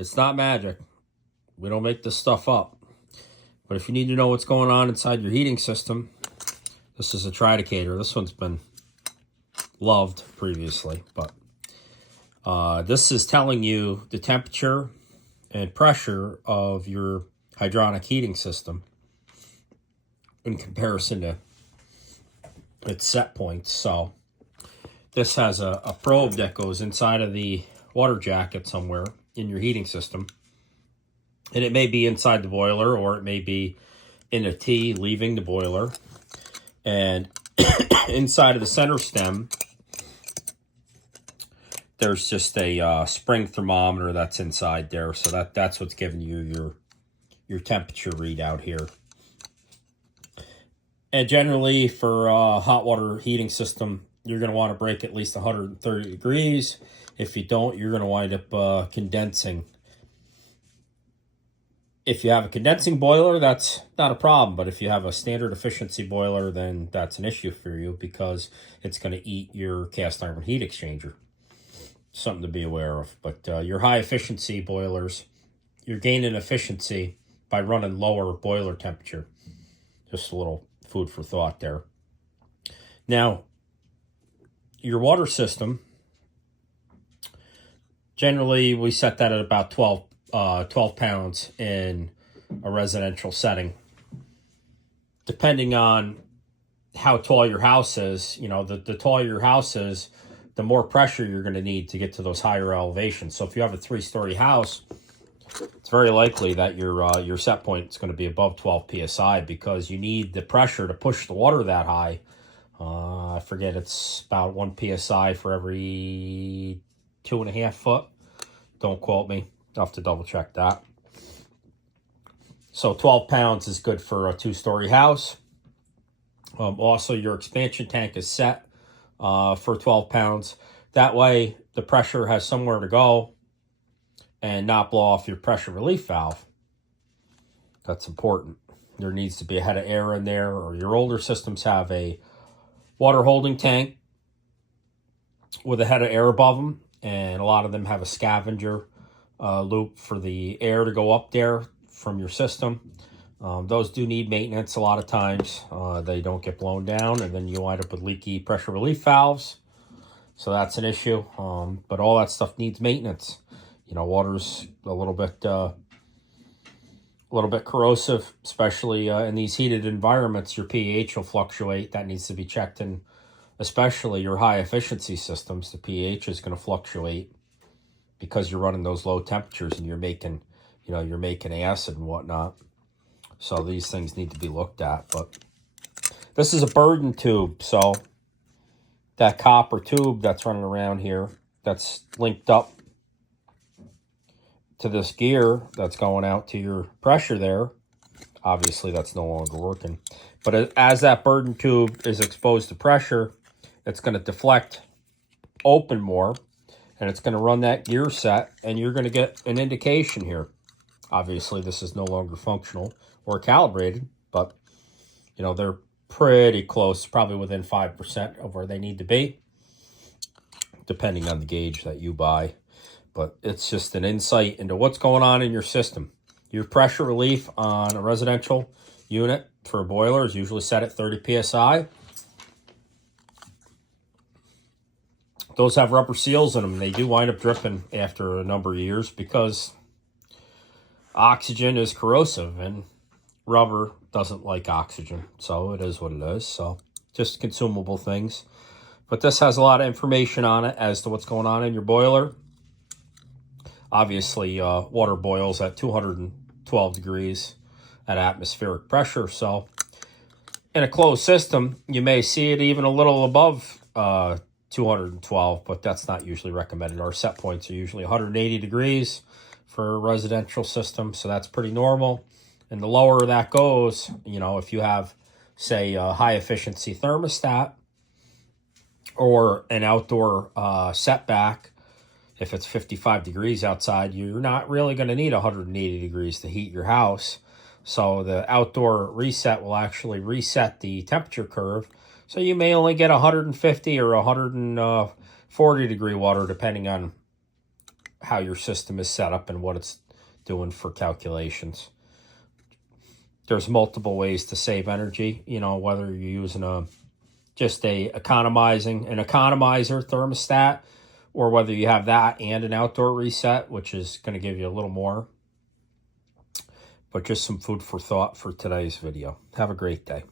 It's not magic. We don't make this stuff up. But if you need to know what's going on inside your heating system, this is a Tridicator. This one's been loved previously, but this is telling you the temperature and pressure of your hydronic heating system in comparison to its set points. So this has a probe that goes inside of the water jacket somewhere in your heating system. And it may be inside the boiler, or it may be in a T leaving the boiler. And inside of the center stem, there's just a spring thermometer that's inside there. So that's what's giving you your temperature readout here. And generally for a hot water heating system, you're going to want to break at least 130 degrees. If you don't, you're going to wind up condensing. If you have a condensing boiler, that's not a problem. But if you have a standard efficiency boiler, then that's an issue for you because it's going to eat your cast iron heat exchanger. Something to be aware of. But your high efficiency boilers, you're gaining efficiency by running lower boiler temperature. Just a little food for thought there. Now, your water system, generally we set that at about 12 pounds in a residential setting. Depending on how tall your house is, the taller your house is, the more pressure you're going to need to get to those higher elevations. So if you have a 3-story house, it's very likely that your set point is going to be above 12 psi because you need the pressure to push the water that high. I forget, it's about 1 psi for every 2.5 foot. Don't quote me. I'll have to double check that. So 12 pounds is good for a 2-story house. Also, your expansion tank is set for 12 pounds. That way, the pressure has somewhere to go and not blow off your pressure relief valve. That's important. There needs to be a head of air in there, or your older systems have a water holding tank with a head of air above them, and a lot of them have a scavenger loop for the air to go up there from your system. Those do need maintenance a lot of times. They don't get blown down, and then you wind up with leaky pressure relief valves. So that's an issue. But all that stuff needs maintenance. Water's a little bit corrosive, especially in these heated environments. Your pH will fluctuate. That needs to be checked in, especially your high efficiency systems. The pH is going to fluctuate because you're running those low temperatures and you're making acid and whatnot. So these things need to be looked at. But this is a burden tube. So that copper tube that's running around here, that's linked up to this gear that's going out to your pressure there. Obviously, that's no longer working. But as that burden tube is exposed to pressure, it's going to deflect open more, and it's going to run that gear set, and you're going to get an indication here. Obviously, this is no longer functional or calibrated, but they're pretty close, probably within 5% of where they need to be, depending on the gauge that you buy. But it's just an insight into what's going on in your system. Your pressure relief on a residential unit for a boiler is usually set at 30 psi. Those have rubber seals in them. They do wind up dripping after a number of years because oxygen is corrosive and rubber doesn't like oxygen. So it is what it is. So just consumable things. But this has a lot of information on it as to what's going on in your boiler. Obviously, water boils at 212 degrees at atmospheric pressure. So in a closed system, you may see it even a little above 212, but that's not usually recommended. Our set points are usually 180 degrees for a residential system, so that's pretty normal. And the lower that goes, if you have, say, a high-efficiency thermostat or an outdoor setback, if it's 55 degrees outside, you're not really going to need 180 degrees to heat your house. So the outdoor reset will actually reset the temperature curve. So you may only get 150 or 140 degree water, depending on how your system is set up and what it's doing for calculations. There's multiple ways to save energy, you know, whether you're using an economizer thermostat, or whether you have that and an outdoor reset, which is going to give you a little more. But just some food for thought for today's video. Have a great day.